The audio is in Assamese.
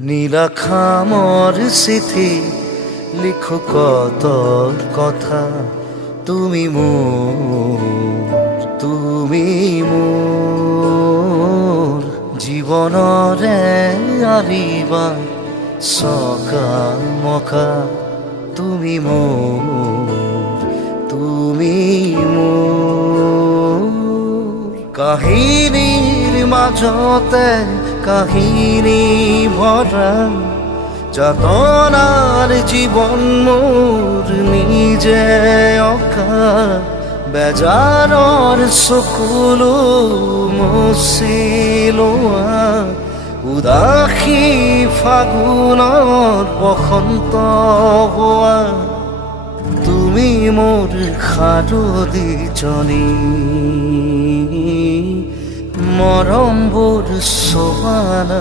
নীলাখামৰ চিঠি লিখো কত কথা তুমি মোৰ জীৱনৰে আৰিবা সকামকা তুমি মোৰ কাহিনীৰ মাজতে কাহিনী ভৰা যাতনাৰ জীবন মোৰ নিজে অকা বেজাৰৰ চকুলো মুচিলোৱা উদাসী ফাগুনৰ বসন্ত হোৱা তুমি মোৰ সাৰদীজনী মৰমবোৰ চবানা